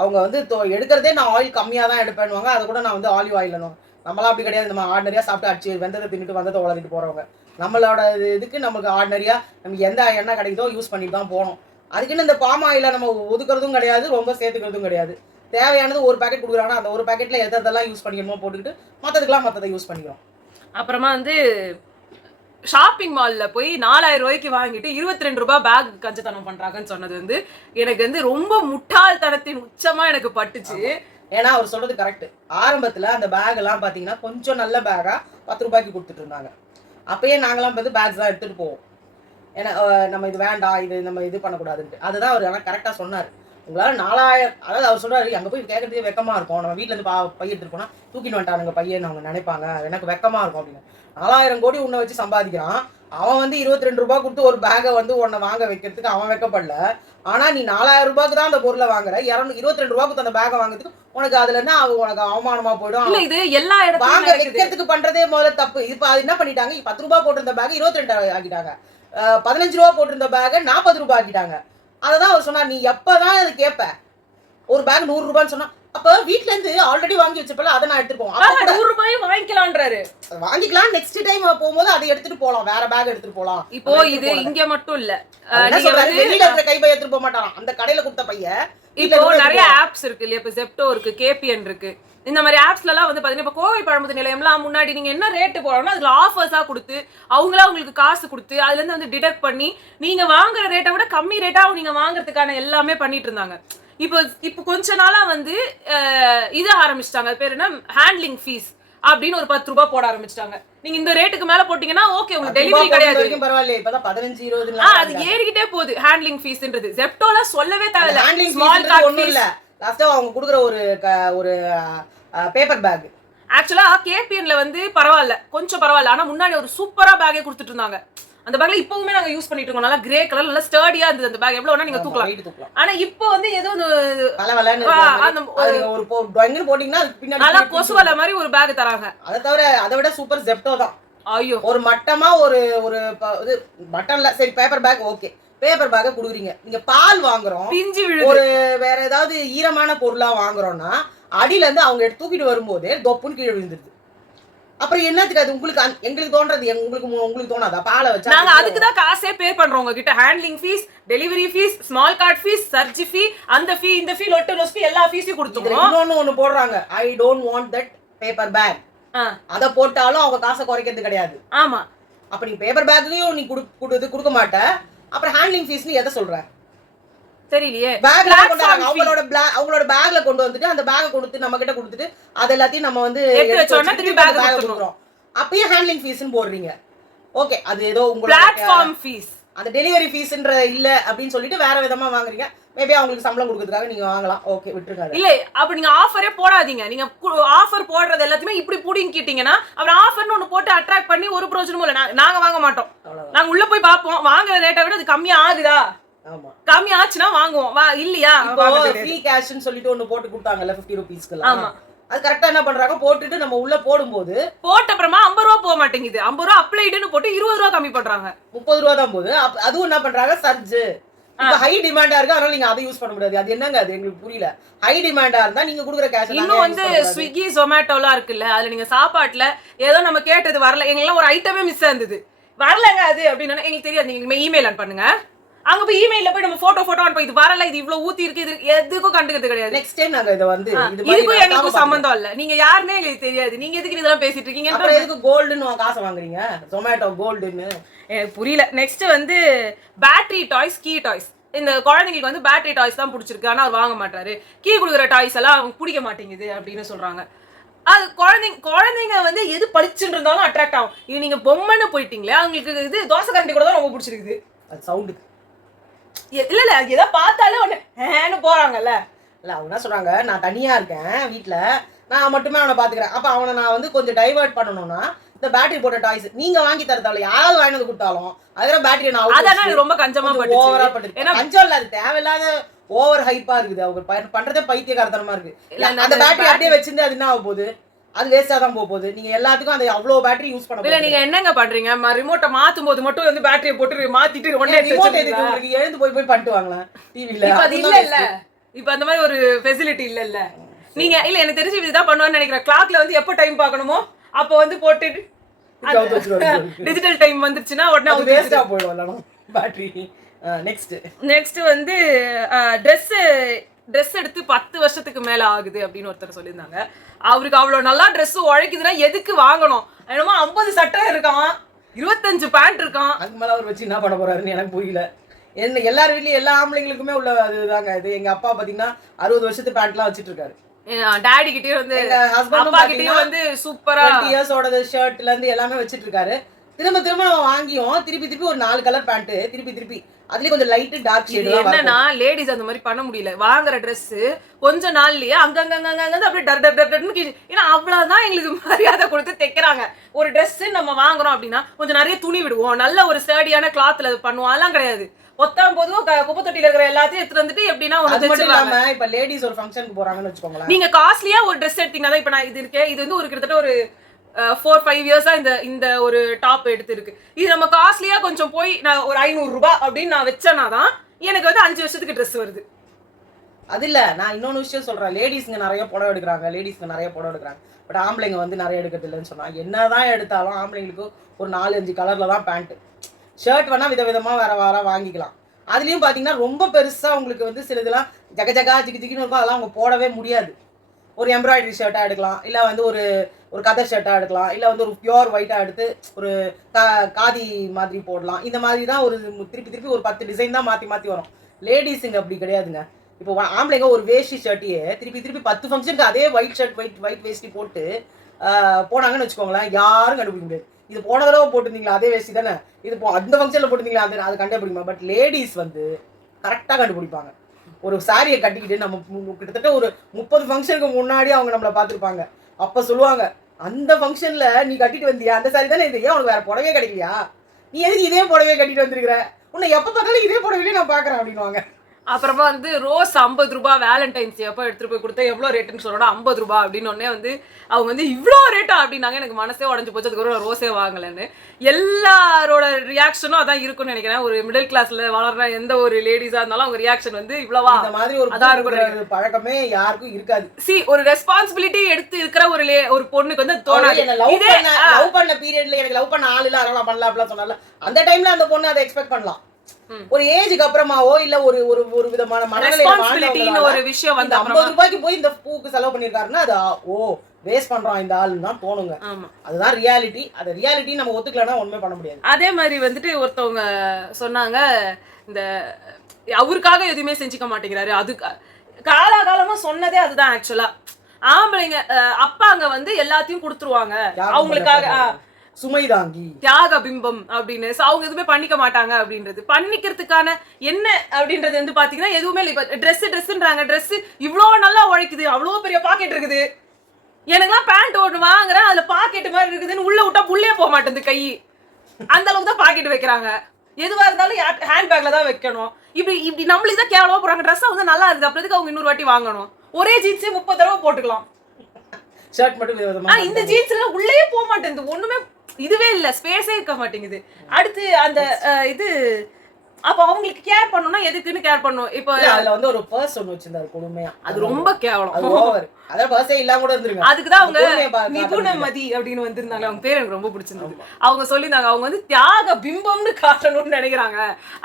அவங்க வந்து எடுக்கிறதே நான் ஆயில் கம்மியாக தான் எடுப்பேன்னுவாங்க. அதை கூட நான் வந்து ஆலிவ் ஆயிலனும். நம்மளாம் அப்படி கிடையாது. நம்ம ஆர்டினரியாக சாப்பிட்டு அடிச்சு வெந்ததை தின்னுட்டு வந்ததை வளர்த்துட்டு போகிறவங்க. நம்மளோட இதுக்கு நமக்கு ஆர்டினரியாக நம்ம எந்த எண்ணெய் கிடைக்குதோ யூஸ் பண்ணிட்டு தான் போகணும். அதுக்குன்னு இந்த பாம் ஆயிலை நம்ம ஒதுக்குறதும் கிடையாது, ரொம்ப சேர்த்துக்கிறதும் கிடையாது. தேவையானது ஒரு பேக்கெட் கொடுக்குறாங்கன்னா அந்த ஒரு பேக்கெட்டில் எதெல்லாம் யூஸ் பண்ணிக்கணுமோ போட்டுக்கிட்டு மற்றதை யூஸ் பண்ணிக்கிறோம். அப்புறமா வந்து ஷாப்பிங் மால்ல போய் 4000 ரூபாய்க்கு வாங்கிட்டு 22 ரூபாய் பேக் கஞ்சத்தனம் பண்றாங்கன்னு சொன்னது வந்து எனக்கு வந்து ரொம்ப முட்டாள்தனத்தின் உச்சமா எனக்கு பட்டுச்சு. ஏன்னா அவர் சொல்றது கரெக்ட். ஆரம்பத்துல அந்த பேக் எல்லாம் பாத்தீங்கன்னா கொஞ்சம் நல்ல பேக்கா 10 ரூபாய்க்கு கொடுத்துட்டு இருந்தாங்க. அப்பயே நாங்களாம் வந்து பேக்ஸ் தான் எடுத்துட்டு போவோம். ஏன்னா நம்ம இது வேண்டாம், இது நம்ம இது பண்ணக்கூடாதுன்ட்டு. அதுதான் அவர் ஆனால் கரெக்டா சொன்னார். உங்களால 4000, அதாவது அவர் சொல்றாரு அங்கே போய் கேட்கறதுக்கே வெக்கமா இருக்கும். நம்ம வீட்டுல இருந்து பைய எடுத்துட்டு போனா தூக்கிட்டு வந்துட்டானுங்க பையன் அவங்க நினைப்பாங்க, எனக்கு வெக்கமா இருக்கும் அப்படின்னு. 4000 கோடி உன்னை வச்சு சம்பாதிக்கிறான். அவன் வந்து 22 ரூபாய் கொடுத்து ஒரு பேக்கை வந்து உன்னை வாங்க வைக்கிறதுக்கு அவன் வெக்கப்படல. ஆனா நீ 4000 ரூபாய்க்கு தான் அந்த பொருளை வாங்குற, 22 ரூபாய்க்கு அந்த பேக்கை வாங்குறதுக்கு உனக்கு அதுல என்ன உனக்கு அவமானமா போயிடும். இது எல்லா இடத்துல வாங்க வைக்கிறதுக்கு பண்றதே முதல்ல தப்பு. இப்ப அது என்ன பண்ணிட்டாங்க, 10 ரூபாய் போட்டிருந்த பேக் 22 ஆக்கிட்டாங்க, 15 ரூபாய் போட்டிருந்த பேக்கை 40 ரூபாய் ஆக்கிட்டாங்க. அததான் அவர் சொன்னார், நீ எப்பதான் அது கேட்ப. ஒரு பேக் 100 ரூபான்னு சொன்னா அப்ப வீட்ல இருந்து ஆல்ரெடி வாங்கி வச்சப்பல அதை நான் எடுத்துட்டு போவோம். 100 ரூபாய் வாங்கிக்கலாம்ன்றாரு. வாங்கிக்கலாம், நெக்ஸ்ட் டைம் போகும்போது அதை எடுத்துட்டு போலாம், வேற பேக் எடுத்துட்டு போலாம். இப்போ இது இங்க மட்டும் இல்ல, வெளியில இருக்கிற கைப்பை எடுத்துட்டு போக மாட்டாராம், அந்த கடையில கொடுத்த பைய. இப்போ நிறைய ஆப்ஸ் இருக்கு இல்லையா, இப்போ ஜெப்டோ இருக்கு, கேபிஎன் இருக்கு. இந்த மாதிரி ஆப்ஸ்ல எல்லாம் வந்து பாத்தீங்கன்னா இப்போ கோவை பழமுதிர் நிலையம்லாம் முன்னாடி நீங்க என்ன ரேட்டு போறோம்னா அதுல ஆஃபர்ஸா கொடுத்து அவங்களா உங்களுக்கு காசு கொடுத்து அதுல இருந்து வந்து டிடக்ட் பண்ணி நீங்க வாங்குற ரேட்டை விட கம்மி ரேட்டா நீங்க வாங்குறதுக்கான எல்லாமே பண்ணிட்டு இருந்தாங்க. இப்போ கொஞ்ச நாளா வந்து இது ஆரம்பிச்சிட்டாங்க, அது பேர் என்ன, ஹேண்ட்லிங் ஃபீஸ் அப்படின்னு ஒரு 10 ரூபாய் போட ஆரம்பிச்சிட்டாங்க. நீங்க இந்த ரேட்டுக்கு மேல போட்டீங்கன்னா ஓகே உங்களுக்கு டெலிவரி கிடையாது. பரவாயில்ல, இப்பதான் 15 20 அது ஏறிக்கிட்டே போகுது ஹேண்ட்லிங் ஃபீஸ்ன்றது. ஜெப்டோல சொல்லவே தேவையில்ல. ஹேண்ட்லிங் ஃபீஸ் ஒண்ணும் இல்ல, லாஸ்டா அவங்க கொடுக்குற ஒரு பேப்பர் பேக். ஆக்சுவலா கேபிஎன்ல வந்து பரவாயில்ல, கொஞ்சம் பரவாயில்ல. ஆனா முன்னாடி ஒரு சூப்பரா பேக்கே கொடுத்துட்டு இருந்தாங்க. அந்த பேக்ல இப்பவுமே நாங்க யூஸ் பண்ணிட்டு இருக்கோம். நல்லா கிரே கலர், நல்லா ஸ்டர்டியா இருந்தது அந்த பேக். எவ்வளவு வேணா நீங்க தூக்கலாம். ஆனா இப்போ வந்து ஏதோ போட்டீங்கன்னா நல்லா கொசுவலை மாதிரி ஒரு பேக் தராங்க. அதை விட சூப்பர் ஜெப்டோ தான். ஐயோ, ஒரு மட்டமா ஒரு இது மட்டன்ல சரி பேப்பர் பேக் ஓகே, பேப்பர் பேக்கை கொடுக்குறீங்க. நீங்க பால் வாங்குறோம், பிஞ்சு விழுது, ஒரு வேற ஏதாவது ஈரமான பொருளா வாங்குறோம்னா அடியில இருந்து அவங்க தூக்கிட்டு வரும்போதே தொப்புன்னு கீழே விழுந்துருது. அப்புறம் என்னத்துக்கு அது உங்களுக்கு எங்களுக்கு தோன்றது, உங்களுக்கு தோணாதா? பாலை வச்சா நாங்க அதுக்கு தான் காசே பே பண்றோம் உங்ககிட்ட. Handling fees, delivery fees, small card fees, surge fee, அந்த ஃபீ, இந்த ஃபீ, லொட்டு ஃபீ, எல்லா ஃபீஸையும் கொடுத்துறோம். இன்னொன்னு போடுறாங்க, I don't want that paper bag. அத போட்டாலும் அவங்க காசை குறைக்கிறது கிடையாது. ஆமா, அப்ப நீ பேப்பர் பேக்கையும் நீ கொடுக்க மாட்ட, அப்புறம் ஹேண்ட்லிங் ஃபீஸ் நீ எதை சொல்ற தெரியலையே. அவங்களோட பேக்ல கொண்டு வந்துட்டு அந்த பேக்கை கொடுத்து நம்ம கிட்ட கொடுத்துட்டு அது எல்லாத்தையும் நம்ம வந்து கொடுக்குறோம். அப்பயே ஹேண்ட்லிங் ஃபீஸ்னு போடுறீங்க. ஓகே, அது ஏதோ உங்களோட பிளாட்ஃபார்ம் ஃபீஸ், அந்த டெலிவரி ஃபீஸ்ன்ற இல்ல அப்படின்னு சொல்லிட்டு வேற விதமா வாங்குறீங்க. மேபி அவங்களுக்கு சம்பளம் கொடுக்கறதுக்காக நீங்க வாங்கலாம், ஓகே விட்டுருக்காங்க. இல்ல அப்ப நீங்க ஆஃபரே போடாதீங்க. நீங்க ஆஃபர் போடுறது எல்லாத்தையுமே இப்படி புடிங்கிட்டீங்கன்னா அப்புறம் ஆஃபர்னு ஒண்ணு போட்டு அட்ராக்ட் பண்ணி ஒரு பிரயோஜனமும் இல்ல. நாங்க வாங்க மாட்டோம். நாங்க உள்ள போய் பாப்போம், வாங்குற ரேட்டை விட அது கம்மியா ஆகுதா, கம்மி ஆச்சுன்னா வாங்குவோம், இல்லையா ஃப்ரீ கேஷ்னு சொல்லிட்டு ஒண்ணு போட்டு கொடுத்தாங்கல்ல 50 ரூபீஸ்க்கு. ஆமா, அது கரெக்டா என்ன பண்றாங்க, போட்டுட்டு நம்ம உள்ள போடும்போது போட்ட அப்புறமா 50 ரூபா போக மாட்டேங்குது. 50 ரூபா அப்ளைடுன்னு போட்டு 20 ரூபா கம்மி பண்றாங்க. 30 ரூபா தான் போகுது. அதுவும் என்ன பண்றாங்க, சர்ஜ். இப்ப ஹை டிமாண்டா இருக்கு, அதனால நீங்க அதை யூஸ் பண்ண முடியாது. அது என்னங்க, அது எங்களுக்கு புரியல. ஹை டிமாண்டா இருந்தா நீங்க குடுக்குற கேஷ். இன்னும் வந்து ஸ்விக்கி ஜொமேட்டோலாம் இருக்குல்ல, அதுல நீங்க சாப்பாட்டுல ஏதோ நம்ம கேட்டது வரல, எங்கெல்லாம் ஒரு ஐட்டமே மிஸ் ஆயிருந்தது, வரலங்க அது அப்படின்னு எங்களுக்கு தெரியாது. நீங்க இமெயில் பண்ணுங்க, அங்க போய் இமெயில்ல போய் நம்ம போட்டோ அனுப்ப இது வரல, இது இவ்வளவு ஊத்தி இருக்கு, இது எதுக்கும் கண்டுக்கிறது கிடையாது. நெக்ஸ்ட் டைம் நாங்க இத வந்து இதுக்கும் எங்களுக்கும் சம்பந்தம் இல்ல, நீங்க யாருன்னே எங்களுக்கு தெரியாது, நீங்க எதுக்கு இதெல்லாம் பேசிட்டு இருக்கீங்க, அப்புறம் எதுக்கு கோல்டுன்னு காசு வாங்குறீங்க ஜொமேட்டோ கோல்டுன்னு எனக்கு புரியல. நெக்ஸ்ட் வந்து பேட்டரி டாய்ஸ், கீ டாய்ஸ். இந்த குழந்தைங்களுக்கு வந்து பேட்டரி டாய்ஸ் தான் பிடிச்சிருக்கு, ஆனா அவர் வாங்க மாட்டாரு. கீ கொடுக்குற டாய்ஸ் எல்லாம் அவங்க பிடிக்க மாட்டேங்குது அப்படின்னு சொல்றாங்க. அது குழந்தைங்க வந்து எது பளிச்சுன்னு இருந்தாலும் அட்ராக்ட் ஆகும். இது நீங்க பொம்மைன்னு போயிட்டீங்களே, அவங்களுக்கு இது தோசை கரண்டி கூட தான் ரொம்ப பிடிச்சிருக்குது. அது சவுண்டு இல்ல எதை பார்த்தாலே ஒண்ணு ஹேன்னு போறாங்கல்ல. இல்ல அவங்க என்ன சொல்றாங்க, நான் தனியா இருக்கேன் வீட்டுல, நான் மட்டுமே அவனை பாத்துக்கிறேன். அப்ப அவனை நான் வந்து கொஞ்சம் டைவர்ட் பண்ணணும்னா இந்த பேட்டரி போட்ட டாய்ஸ் நீங்க வாங்கி தரதால யாராவது வாங்கி வந்து கொடுத்தாலும் அதுல பேட்டரி நான் அதான் ரொம்ப கஞ்சமா ஓவரா பட்டு கஞ்சம் இல்ல, அது தேவையில்லாத ஓவர் ஹைப்பா இருக்குது. அவங்க பண்றதே பைத்தியக்காரத்தனமா இருக்கு. அந்த பேட்டரி அப்படியே வச்சிருந்து அது என்ன ஆக போகுது, அது வேஸ்டா தான் போகுது. நீங்க எல்லாத்துக்கும் அந்த அவ்வளவு பேட்டரி யூஸ் பண்ண இல்ல. நீங்க என்னங்க பண்றீங்க, ரிமோட்டை மாத்தும் போது மட்டும் வந்து பேட்டரியை போட்டு மாத்திட்டு உடனே ரிமோட் எதுக்கு உங்களுக்கு எழுந்து போய் பண்ணிட்டு வாங்கலாம் டிவில. இப்ப அது இல்ல இல்ல, இப்ப அந்த மாதிரி ஒரு ஃபெசிலிட்டி இல்ல. நீங்க இல்ல எனக்கு தெரிஞ்சு இதுதான் பண்ணுவான்னு நினைக்கிறேன். கிளாக்ல வந்து எப்ப டைம் பார்க்கணுமோ அப்ப வந்து போட்டுட்டு டிஜிட்டல் டைம் வந்துருச்சுன்னா உடனே வேஸ்டா போயிடும் பேட்டரி. நெக்ஸ்ட் வந்து ட்ரெஸ் எடுத்து 10 வருஷத்துக்கு மேல ஆகுது அப்படின்னு ஒருத்தர் சொல்லியிருந்தாங்க. அவருக்கு அவ்வளவு நல்லா ட்ரெஸ் உழைக்குதுன்னா எதுக்கு வாங்கணும்? என்னமோ 50 சட்டை இருக்கான், 25 பேண்ட் இருக்கான், அதுக்கு மேல அவர் வச்சு என்ன பண்ண போறாருன்னு எனக்கு புரியல. என்ன எல்லார் வீட்லயும் எல்லா ஆம்பளைங்களுக்குமே உள்ள அதுதாங்க இது. எங்க அப்பா பாத்தீங்கன்னா 60 வருஷத்து பேண்ட்லாம் வச்சிட்டு இருக்காரு. டாடி கிட்டே வந்து அப்பா கிட்டே வந்து சூப்பரா 20 இயர்ஸோட ஷர்ட்ல இருந்து எல்லாமே வச்சிட்டு இருக்காரு. திரும்ப வாங்கியும் திருப்பி ஒரு 4 கலர் பேண்ட் திருப்பி அதுலயே கொஞ்சம் லைட் டார்க் ஷேட். என்னன்னா லேடிஸ் அந்த மாதிரி பண்ண முடியல. வாங்குற ட்ரெஸ் கொஞ்ச நாள்லயே அங்கங்க அப்படியே டர்ன்னு ஏன்னா அவ்வளவுதான் எங்களுக்கு மரியாதை கொடுத்து தைக்கிறாங்க. ஒரு ட்ரெஸ் நம்ம வாங்குறோம் அப்படின்னா கொஞ்சம் நிறைய துணி விடுவோம், நல்ல ஒரு ஸ்டர்டியான கிளாத்ல பண்ணுவோம். அதெல்லாம் கிடையாது. ஒத்தாம் போதும் குப்பை தொட்டில இருக்கிற எல்லாத்தையும் எடுத்து வந்துட்டு எப்படின்னா இப்ப லேடிஸ் ஒரு ஃபங்க்ஷனுக்கு போறாங்கன்னு வச்சுக்கோங்களேன், நீங்க காஸ்ட்லியா ஒரு ட்ரெஸ் எடுத்தீங்கன்னா இப்ப நான் இது இருக்கேன், இது வந்து ஒரு கிட்டத்தட்ட ஒரு 4-5 இயர்ஸா இந்த ஒரு டாப் எடுத்து இருக்கு. இது நம்ம காஸ்ட்லியா கொஞ்சம் போய் நான் ஒரு 500 ரூபாய் அப்படின்னு நான் வச்சேன்னா தான் எனக்கு வந்து 5 வருஷத்துக்கு ட்ரெஸ் வருது. அது இல்ல, நான் இன்னொன்னு விஷயம் சொல்றேன். லேடிஸ்ங்க நிறைய புடவை எடுக்கிறாங்க, பட் ஆம்பளைங்க வந்து நிறைய எடுக்கிறது இல்லைன்னு சொன்னா, என்னதான் எடுத்தாலும் ஆம்பளைங்களுக்கு ஒரு 4-5 கலர்ல தான் பேண்ட். ஷர்ட் வேணா விதவிதமா வேற வாங்கிக்கலாம். அதுலயும் பாத்தீங்கன்னா ரொம்ப பெருசா உங்களுக்கு வந்து சில இதெல்லாம் ஜகஜகா ஜிகின்னு இருக்கும், அதெல்லாம் அவங்க போடவே முடியாது. ஒரு எம்ப்ராய்டரி ஷர்ட்டா எடுக்கலாம், இல்ல வந்து ஒரு கதர் ஷர்ட்டா எடுக்கலாம், இல்ல வந்து ஒரு பியூர் ஒயிட்டா எடுத்து ஒரு காதி மாதிரி போடலாம். இந்த மாதிரி தான் ஒரு திருப்பி ஒரு 10 டிசைன் தான் மாத்தி வரும். லேடிஸுங்க அப்படி கிடையாதுங்க. இப்போ ஆம்பளைங்க ஒரு வேஷ்டி ஷர்ட்டையே திருப்பி 10 ஃபங்க்ஷனுக்கு அதே ஒயிட் ஷர்ட் ஒயிட் வேஷ்டி போட்டு போனாங்கன்னு வச்சுக்கோங்களேன், யாரும் கண்டுபிடிக்க முடியாது. இது போன தடவை போட்டிருந்தீங்களா அதே வேஷ்டி தானே, இது அந்த ஃபங்க்ஷனில் போட்டிருந்தீங்களா அது கண்டுபிடிக்குமா? பட் லேடிஸ் வந்து கரெக்டாக கண்டுபிடிப்பாங்க. ஒரு சாரியை கட்டிக்கிட்டு நம்ம கிட்டத்தட்ட ஒரு 30 ஃபங்க்ஷனுக்கு முன்னாடி அவங்க நம்மளை பார்த்துருப்பாங்க. அப்போ சொல்லுவாங்க, அந்த ஃபங்க்ஷனில் நீ கட்டிட்டு வந்தியா அந்த சாரி தானே இது, ஏன் உனக்கு வேறு புடவே கிடைக்கலையா, நீ எதுக்கு இதே புடவே கட்டிட்டு வந்துருக்கிற, உன்னை எப்போ பார்த்தாலும் இதே புடவையிலே நான் பார்க்குறேன் அப்படின்வாங்க. அப்புறமா வந்து ரோஸ் 50 ரூபாய் வேலண்டைன்ஸ் எப்போ எடுத்துட்டு போய் கொடுத்தா எவ்வளோ ரேட்டுன்னு சொல்லணும், 50 ரூபாய் அப்படின்னு ஒன்னே வந்து அவங்க வந்து இவ்வளோ ரேட்டா அப்படின்னாங்க. எனக்கு மனசே உடஞ்சு போச்சு. அதுக்கப்புறம் ரோஸே வாங்கலன்னு. எல்லாரோட ரியாக்ஷனும் அதான் இருக்கும்னு நினைக்கிறேன். ஒரு மிடில் கிளாஸ்ல வளர்ற எந்த ஒரு லேடிஸா இருந்தாலும் அவங்க ரியாக்ஷன் வந்து இவ்வளவா இந்த மாதிரி ஒரு அதான் இருக்கும். பழக்கமே யாருக்கும் இருக்காது. ஒரு ரெஸ்பான்சிபிலிட்டி எடுத்து இருக்கிற ஒரு பொண்ணுக்கு வந்து தோணாது. லவ் பண்ண பீரியட்ல எனக்கு லவ் பண்ண ஆள் இல்ல அதெல்லாம் பண்ணலாம் அப்படிலாம் சொன்னால அந்த டைம்ல அந்த பொண்ணு அதை எக்ஸ்பெக்ட் பண்ணலாம். ஒரு ஏஜுக்கு அப்புறமாவோ இல்ல ஒரு விதமான மனநிலையில ஒரு விஷயம் வந்து 50 ரூபாய்க்கு போய் இந்த பூக்கு செலவு பண்ணிருக்காருன்னா அது வேஸ்ட் பண்றான் இந்த ஆளுன்னு தான் தோணுங்க. அதுதான் ரியாலிட்டி. அந்த ரியாலிட்டி நம்ம ஒத்துக்கலன்னா ஒண்ணுமே பண்ண முடியாது. அதே மாதிரி வந்துட்டு ஒருத்தவங்க சொன்னாங்க, இந்த அவருக்காக எதுவுமே செஞ்சுக்க மாட்டேங்கிறாரு. அது காலாகாலமா சொன்னதே அதுதான். ஆக்சுவலா ஆம்பளைங்க அப்பாங்க வந்து எல்லாத்தையும் கொடுத்துருவாங்க அவங்களுக்காக, சுமைதாங்கி தியாக பிம்பம் அப்படின்னு. அவங்க எதுவுமே பண்ணிக்க மாட்டாங்க அப்படின்றது. பண்ணிக்கிறதுக்கான என்ன அப்படின்றது வந்து பாத்தீங்கன்னா எதுவுமே இல்லை. இப்ப ட்ரெஸ்ன்றாங்க, ட்ரெஸ் இவ்வளோ நல்லா உழைக்குது, அவ்வளோ பெரிய பாக்கெட் இருக்குது. எனக்குலாம் பேண்ட் ஒன்று வாங்குறேன், அதுல பாக்கெட் மாதிரி இருக்குதுன்னு உள்ள விட்டா புள்ளே போக மாட்டேங்குது கை, அந்த அளவுக்கு தான் பாக்கெட் வைக்கிறாங்க. எதுவா இருந்தாலும் ஹேண்ட் பேக்ல தான் வைக்கணும். இப்படி நம்மளுக்கு தான் கேவலமா போறாங்க. ட்ரெஸ் வந்து நல்லா இருக்குது, அப்புறதுக்கு அவங்க இன்னொரு வாட்டி வாங்கணும். ஒரே ஜீன்ஸே 30 தடவை போட்டுக்கலாம். ஷர்ட் மட்டும் இந்த ஜீன்ஸ் எல்லாம் உள்ளே போக மாட்டேங்குது, ஒண்ணுமே இதுவே இல்ல, ஸ்பேஸே இருக்க மாட்டேங்குது. அடுத்து அந்த இது அப்ப அவங்களுக்கு கேர் பண்ணணும்னா எதுக்குன்னு கேர் பண்ணணும். இப்போ அதுல வந்து ஒரு பர்ஸ் ஒன்னு வச்சிருந்தாரு கொடுமையா, அது ரொம்ப கேவலம். அது ஓவர். அத பர்ஸே இல்லாம கூட இருந்துருங்க. அதுக்குதான் அவங்க நிபுணமதி அப்படின்னு வந்திருந்தாங்க. அவங்க பேர் எனக்கு ரொம்ப பிடிச்சிருந்தது. அவங்க சொல்லியிருந்தாங்க அவங்க வந்து தியாக பிம்பம்னு காட்டணும்னு நினைக்கிறாங்க,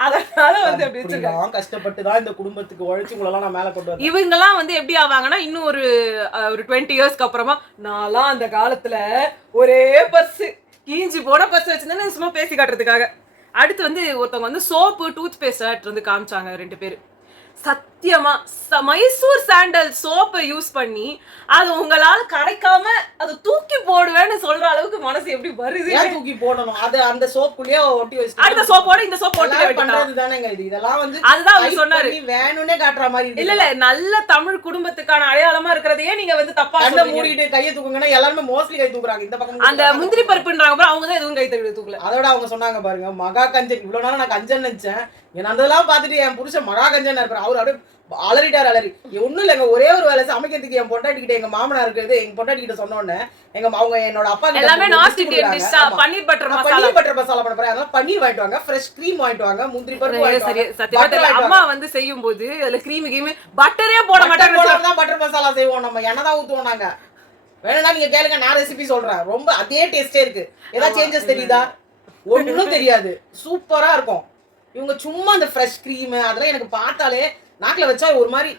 அதனால வந்து அப்படி வச்சிருக்காங்க. கஷ்டப்பட்டு தான் இந்த குடும்பத்துக்கு உழைச்சு உங்களெல்லாம் நான் மேல கொண்டு வரேன். இவங்கெல்லாம் வந்து எப்படி ஆவாங்கன்னா இன்னும் ஒரு 20 இயர்ஸ்க்கு அப்புறமா, நான்லாம் அந்த காலத்துல ஒரே பர்ஸ் கீஞ்சி போன பர்ஸ் வச்சிருந்தேன்னு சும்மா பேசி காட்டுறதுக்காக. அடுத்து வந்து ஒருத்தவங்க வந்து சோப்பு டூத் பேஸ்ட் வந்து காமிச்சாங்க 2 பேரு. சத்தியமா மைசூர் சாண்டல் சோப்பை யூஸ் பண்ணி அது உங்களால கரைக்காம அது தூக்கி போடுவேன்னு சொல்ற அளவுக்கு மனசு எப்படி வருது? ஏன் தூக்கி போடணும்? அது அந்த சோப்புக்குள்ளேயே ஒட்டி வச்சு அடுத்த சோப்போட இந்த சோப் போட்டு பண்றது தானேங்க இது. இதெல்லாம் வந்து அதுதான் அவர் சொன்னாரு, வேணும்னே காட்டுற மாதிரி இருக்கு. இல்ல நல்ல தமிழ் குடும்பத்துக்கான அடையாளமா இருக்கிறதையே நீங்க வந்து தப்பா கண்ணை மூடிட்டு கையை தூக்குங்கன்னா எல்லாருமே மோஸ்ட்லி கை தூக்குறாங்க. இந்த பக்கம் அந்த முந்திரி பருப்புன்றாங்க, அவங்க தான் எதுவும் கை தூக்கல. அதோட அவங்க சொன்னாங்க பாருங்க, மகா கஞ்சன். இவ்வளவு நாள் நான் கஞ்சன் நினைச்சேன், ஏன்னா அதெல்லாம் பார்த்துட்டு என் புருஷன் மகா கஞ்சன் இருப்பாரு. அவரு அப்படியே அலறிட்டார். ஒண்ணும் இல்லைங்க, ஒரே ஒரு வேலை சமைக்கிறதுக்கு என் பொண்டாட்டிக்கிட்ட எங்க மாமனார் இருக்குது. எங்க பொண்டாட்டிக்கிட்ட சொன்னோன்னே அவங்க என்னோட அப்பா எல்லாமே நார்த் இந்தியன் டிஷ், பன்னீர் பட்டர் மசாலா பண்ண போறேன். அதனால பன்னீர் வாங்கிட்டு வாங்க, ஃப்ரெஷ் க்ரீம் வாங்கிட்டு வாங்க, முந்திரி பருப்பு வாங்கிட்டு வாங்க. அம்மா வந்து செய்யும் போது அதுல க்ரீம் பட்டரே போட மாட்டாங்க. பட்டர் மசாலா செய்வோம், நம்ம எண்ணெய் ஊத்துவோம். நாங்க வேணும்னா நீங்க கேளுங்க, நான் ரெசிபி சொல்றேன். ரொம்ப அதே டேஸ்டே இருக்கு. ஏதாவது சேஞ்சஸ் தெரியுதா? ஒன்னும் தெரியாது, சூப்பரா இருக்கும். இவங்க சும்மா அந்த ஃப்ரெஷ் க்ரீம் அதெல்லாம் எனக்கு பார்த்தாலே நாக்குல வச்சா ஒரு மாதிரி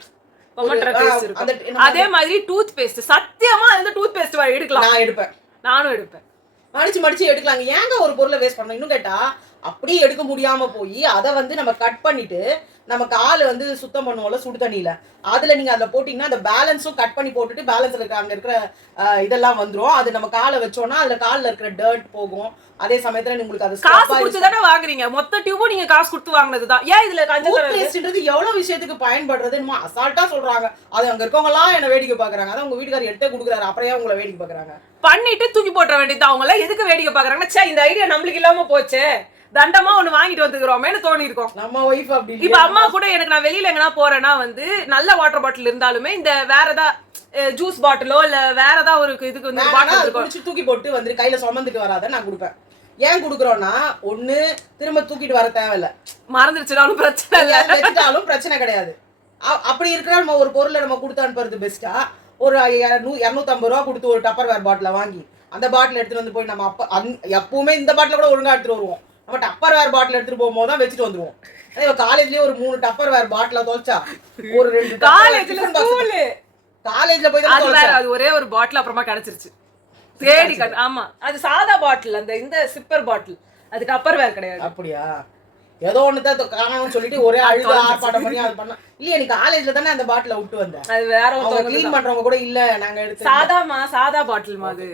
அதே மாதிரி டூத் பேஸ்ட். சத்தியமா அந்த டூத் பேஸ்ட் எடுக்கலாம், நான் எடுப்பேன், நானும் எடுப்பேன். மடிச்சு எடுக்கலாங்க. ஏங்க ஒரு பொருளை வேஸ்ட் பண்ணணும்? இன்னும் கேட்டா அப்படியே எடுக்க முடியாம போய் அதை வந்து நம்ம கட் பண்ணிட்டு நம்ம கால் வந்து சுத்தம் பண்ணுவோம்ல சுடு தண்ணியில, அதுல நீங்க அதுல போட்டீங்கன்னா அந்த பேலன்ஸும் கட் பண்ணி போட்டுட்டு பேலன்ஸ்ல இருக்க அங்க இருக்கிற இதெல்லாம் வந்துரும். அது நம்ம காலை வச்சோம்னா அதுல கால்ல இருக்கிற டர்ட் போகும். அதே சமயத்துல உங்களுக்கு அது காசு கொடுத்து தானே வாங்குறீங்க, மொத்த டியூபும் நீங்க காசு கொடுத்து வாங்குனதுதான். ஏன் இதுல பேஸ்ட்ன்றது எவ்வளவு விஷயத்துக்கு பயன்படுறது என்னமோ அசால்ட்டா சொல்றாங்க. அது அங்க இருக்கவங்க எல்லாம் என்ன வேடிக்கை பாக்குறாங்க. அதான் உங்க வீட்டுக்காரர் எடுத்தே கொடுக்குறாரு, அப்புறம் ஏன் உங்களை வேடிக்கை பாக்குறாங்க? பண்ணிட்டு தூக்கி போட்ட வேண்டியது. அவங்க எல்லாம் எதுக்கு வேடிக்கை பாக்குறாங்கன்னா, இந்த ஐடியா நம்மளுக்கு இல்லாம போச்சே, தண்டமா ஒண்ணு வாங்கிட்டு வந்துக்கிறோமேனு தோணி இருக்கும். நம்ம ஒய்ஃப் அப்படி இப்ப அம்மா கூட எனக்கு நான் வெளியில எங்கனா போறேன்னா வந்து நல்ல வாட்டர் பாட்டில் இருந்தாலுமே இந்த வேற ஏதாவது ஜூஸ் பாட்டிலோ இல்ல வேற ஏதாவது ஒரு இதுக்கு வந்து பாட்டில் குடிச்சு தூக்கி போட்டு வந்து கையில சுமந்துட்டு வராத நான் கொடுப்பேன். ஏன் குடுக்குறோம்னா, ஒண்ணு திரும்ப தூக்கிட்டு வர தேவையில்ல, மறந்துடுச்சுனாலும் பிரச்சனை இல்லை, வச்சுட்டாலும் பிரச்சனை கிடையாது. அப்படி இருக்கிற நம்ம ஒரு பொருளை நம்ம கொடுத்து அனுப்புறது பெஸ்டா. ஒரு 250 ரூபா கொடுத்து ஒரு டப்பர் வேர் பாட்டில வாங்கி அந்த பாட்டில் எடுத்துட்டு வந்து போய் நம்ம எப்பவுமே இந்த பாட்டில கூட ஒழுங்கா எடுத்துட்டு வருவோம். நம்ம டப்பர் வேர் பாட்டில் எடுத்துட்டு போகும்போது தான் வச்சுட்டு வந்துருவோம். அதே காலேஜ்லயே ஒரு 3 டப்பர் வேர் பாட்டில தொலைச்சா ஒரு 2 காலேஜ்ல போய் அது ஒரே ஒரு பாட்டில் அப்புறமா கிடைச்சிருச்சு தேடி. ஆமா, அது சாதா பாட்டில், அந்த இந்த சிப்பர் பாட்டில், அது டப்பர் வேர் கிடையாது. அப்படியா? ஏதோ ஒண்ணுதான் காரணம்னு சொல்லிட்டு ஒரே அழுது ஆர்ப்பாட்டம் பண்ணி அது பண்ண. இல்ல எனக்கு காலேஜ்ல தானே அந்த பாட்டில விட்டு வந்தேன். அது வேற ஒருத்தவங்க க்ளீன் பண்றவங்க கூட இல்ல, நாங்க எடுத்து சாதா பாட்டில் மாதிரி.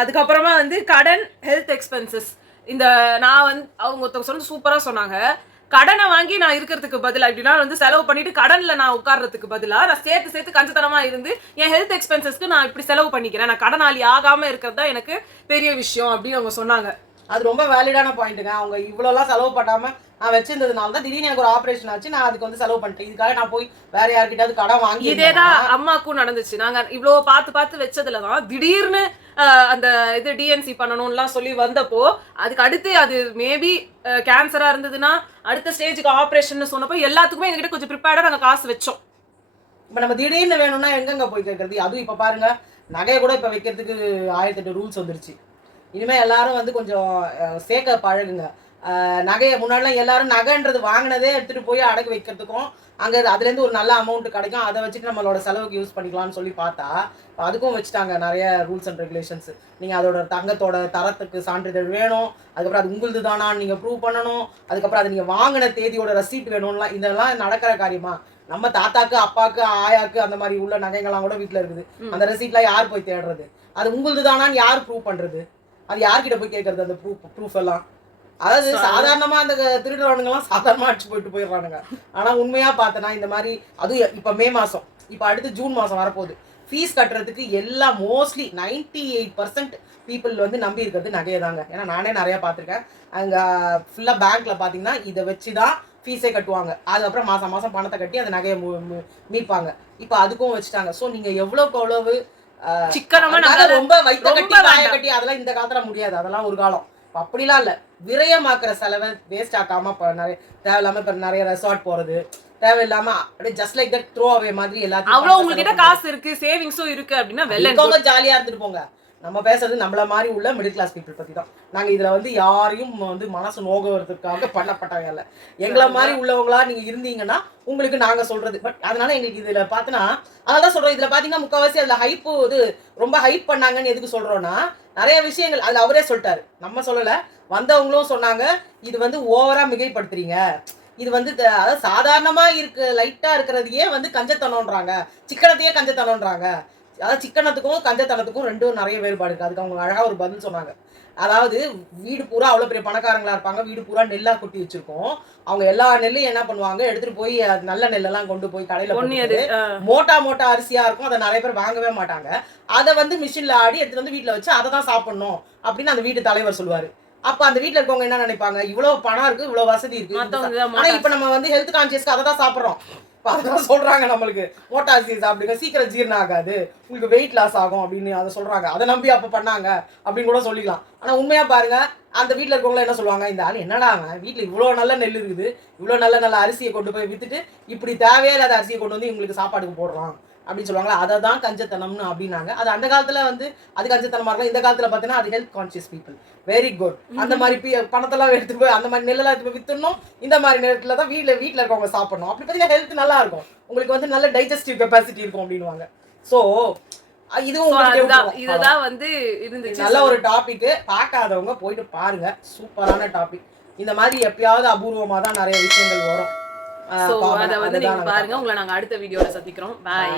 அதுக்கப்புறமா வந்து கடன், ஹெல்த் எக்ஸ்பென்சஸ். இந்த நான் வந்து அவங்க ஒருத்தவங்க சொன்ன சூப்பரா சொன்னாங்க, கடனை வாங்கி நான் இருக்கிறதுக்கு பதிலா இப்படின்னா வந்து செலவு பண்ணிட்டு கடன்ல நான் உட்கார்றதுக்கு பதிலா நான் சேர்த்து கஞ்சத்தனமா இருந்து என் ஹெல்த் எக்ஸ்பென்சஸ்க்கு நான் இப்படி செலவு பண்ணிக்கிறேன், நான் கடனாளி ஆகாம இருக்கிறது தான் எனக்கு பெரிய விஷயம் அப்படின்னு அவங்க சொன்னாங்க. அது ரொம்ப வேலிடான பாயிண்ட்டுங்க. அவங்க இவ்வளோலாம் செலவு பண்ணாம நான் வச்சிருந்ததுனால தான் திடீர்னு எனக்கு ஒரு ஆப்ரேஷன் ஆச்சு, நான் அதுக்கு வந்து செலவு பண்ணிட்டேன். இதுக்காக நான் போய் வேற யார்கிட்டயாவது கடன் வாங்கி. இதேதான் அம்மாக்கும் நடந்துச்சு. நாங்க இவ்வளவு பார்த்து வச்சதுலதான் திடீர்னு அந்த இது டிஎன்சி பண்ணணும்லாம் சொல்லி வந்தப்போ அதுக்கு அடுத்து அது மேபி கேன்சரா இருந்ததுன்னா அடுத்த ஸ்டேஜுக்கு ஆப்ரேஷன் சொன்னப்போ எல்லாத்துக்குமே எங்ககிட்ட கொஞ்சம் ப்ரிப்பேர்டா நாங்க காசு வச்சோம். இப்ப நம்ம திடீர்னு வேணும்னா எங்கெங்க போய் கேட்கறது? அதுவும் இப்ப பாருங்க, நகையை கூட இப்ப வைக்கிறதுக்கு 1008 ரூல்ஸ் வந்துருச்சு. இனிமே எல்லாரும் வந்து கொஞ்சம் சேர்க்க பழகுங்க. நகையை முன்னாடிலாம் எல்லாரும் நகைன்றது வாங்கினதே எடுத்துட்டு போய் அடகு வைக்கிறதுக்கும் அங்கே அதுலேருந்து ஒரு நல்ல அமௌண்ட் கிடைக்கும், அதை வச்சுட்டு நம்மளோட செலவுக்கு யூஸ் பண்ணிக்கலாம்னு சொல்லி பார்த்தா அதுக்கும் வச்சுட்டாங்க நிறைய ரூல்ஸ் அண்ட் ரெகுலேஷன்ஸ். நீங்கள் அதோட தங்கத்தோட தரத்துக்கு சான்றிதழ் வேணும், அதுக்கப்புறம் அது உங்களுது தானான்னு நீங்கள் ப்ரூவ் பண்ணணும், அதுக்கப்புறம் அது நீங்கள் வாங்கின தேதியோட ரசீட் வேணும்லாம். இதெல்லாம் நடக்கிற காரியமா? நம்ம தாத்தாக்கு அப்பாவுக்கு ஆயாக்கு அந்த மாதிரி உள்ள நகைகள்லாம் கூட வீட்டில் இருக்குது. அந்த ரசீட்லாம் யார் போய் தேடுறது? அது உங்களுது தானான்னு யார் ப்ரூவ் பண்ணுறது? அது யார்கிட்ட போய் கேட்கறது அந்த ப்ரூஃப் எல்லாம்? அதாவது சாதாரணமா அந்த திருடுறவனுங்கெல்லாம் சாதாரணமா அடிச்சு போயிடுறானுங்க. ஆனா உண்மையா பார்த்தனா இந்த மாதிரி அதுவும் இப்ப மே மாசம், இப்ப அடுத்து ஜூன் மாசம் வரப்போகுது. ஃபீஸ் கட்டுறதுக்கு எல்லாம் மோஸ்ட்லி 98% பீப்புள் வந்து நம்பி இருக்கிறது நகையை தாங்க. ஏன்னா நானே நிறைய பார்த்துருக்கேன். அங்க ஃபுல்லா பேங்க்ல பாத்தீங்கன்னா இதை வச்சுதான் ஃபீஸே கட்டுவாங்க. அதுக்கப்புறம் மாசம் மாசம் பணத்தை கட்டி அந்த நகையை மீட்பாங்க. இப்ப அதுக்கும் வச்சுட்டாங்க. ஸோ நீங்க எவ்வளவு சிக்கனமா ரொம்ப வைத்த கட்டி வாய கட்டி அதெல்லாம் இந்த காலத்துல முடியாது. அதெல்லாம் ஒரு காலம். அப்படிலாம் இல்ல, விரயமாக்குற செலவை வேஸ்ட் ஆக்காம நிறைய தேவையில்லாம இப்ப நிறைய ரெசார்ட் போறது, தேவையில்லாம அப்படியே ஜஸ்ட் லைக் தட் த்ரோ அவே மாதிரி எல்லாத்தையும் அவ்வளவு உங்ககிட்ட காசு இருக்கு, சேவிங்ஸும் இருக்கு அப்படின்னா வெல்ல ஜாலியா இருந்துட்டு போங்க. நம்ம பேசுறது நம்மள மாதிரி உள்ள மிடில் கிளாஸ் பீப்புள் பத்தி தான். நாங்க இதுல வந்து யாரையும் வந்து மனசு நோகுறதுக்காக பண்ணப்பட்டவங்க இல்ல. எங்களை மாதிரி உள்ளவங்களா நீங்க இருந்தீங்கன்னா உங்களுக்கு நாங்க சொல்றது. பட் அதனால எங்களுக்கு இதுல பாத்தீங்கன்னா அதான் சொல்றோம், இதுல பாத்தீங்கன்னா முக்கால்வாசி அதுல ஹைப் இது ரொம்ப ஹைப் பண்ணாங்கன்னு எதுக்கு சொல்றோம்னா, நிறைய விஷயங்கள் அதுல அவரே சொல்லிட்டாரு, நம்ம சொல்லல, வந்தவங்களும் சொன்னாங்க, இது வந்து ஓவரா மிகைப்படுத்துறீங்க, இது வந்து அதாவது சாதாரணமா இருக்கு லைட்டா இருக்கிறதையே வந்து கஞ்சத்தனம்ன்றாங்க, சிக்கனத்தையே கஞ்சத்தனம்ன்றாங்க. அதாவது சிக்கனத்துக்கும் கஞ்சத்தனத்துக்கும் ரெண்டும் நிறைய வேறுபாடு இருக்கு. அதுக்கு அவங்க அழகா ஒரு பதில் சொன்னாங்க. அதாவது வீடு பூரா அவ்வளவு பெரிய பணக்காரங்களா இருப்பாங்க, வீடு பூரா நெல்லா கொட்டி வச்சிருக்கோம், அவங்க எல்லா நெல்லையும் என்ன பண்ணுவாங்க, எடுத்துட்டு போய் நல்ல நெல்லெல்லாம் கொண்டு போய் கடையில மோட்டா அரிசியா இருக்கும், அதை நிறைய பேர் வாங்கவே மாட்டாங்க, அதை வந்து மிஷின்ல ஆடி எடுத்துட்டு வந்து வீட்டுல வச்சு அதை தான் சாப்பிடணும் அப்படின்னு அந்த வீட்டு தலைவர் சொல்லுவாரு. அப்ப அந்த வீட்டுல இருக்கவங்க என்ன நினைப்பாங்க, இவ்வளவு பணம் இருக்கு, இவ்வளவு வசதி இருக்கு, ஆனா இப்ப நம்ம வந்து ஹெல்த் கான்சியஸ்க்கு அதை தான் சாப்பிடுறோம். அதான் சொல்றாங்க, நம்மளுக்கு மோட்டா அரிசி சாப்பிடுங்க, சீக்கிரம் ஜீரணம் ஆகாது, உங்களுக்கு வெயிட் லாஸ் ஆகும் அப்படின்னு அதை சொல்றாங்க. அதை நம்பி அப்ப பண்ணாங்க அப்படின்னு கூட சொல்லிக்கலாம். ஆனா உண்மையா பாருங்க, அந்த வீட்டுல இருக்கவங்க என்ன சொல்லுவாங்க, இந்த ஆள் என்னடா வீட்டுல இவ்வளவு நல்ல நெல் இருக்குது, இவ்வளவு நல்ல அரிசியை கொண்டு போய் வித்துட்டு இப்படி தேவையில்லாத அரிசியை கொண்டு வந்து இவங்களுக்கு சாப்பாடுக்கு போடுறான் அப்படின்னு சொல்லுவாங்களா, அதை தான் கஞ்சத்தனம்னு அப்படின்னாங்க. அது அந்த காலத்துல வந்து அது கஞ்சத்தனமா இருக்கும். இந்த காலத்துல பாத்தீங்கன்னா அது health conscious people, very good. அந்த மாதிரி பணத்தெல்லாம் எடுத்து போய் அந்த மாதிரி நெல்லெல்லாம் எடுத்து போய் வித்துடணும், இந்த மாதிரி நேரத்துல தான் வீட்டுல இருக்கவங்க சாப்பிடணும். அப்படி பார்த்தீங்கன்னா ஹெல்த் நல்லா இருக்கும், உங்களுக்கு வந்து நல்ல டைஜஸ்டிவ் கெப்பாசிட்டி இருக்கும் அப்படின்னுவாங்க. ஸோ இதுவும் இதுதான் வந்து இருந்துச்சு. நல்ல ஒரு டாபிக், பார்க்காதவங்க போயிட்டு பாருங்க, சூப்பரான டாபிக். இந்த மாதிரி எப்பயாவது அபூர்வமா தான் நிறைய விஷயங்கள் வரும். அதை வந்து நீங்க பாருங்க. உங்களை நாங்க அடுத்த வீடியோல சந்திக்கிறோம். பாய்.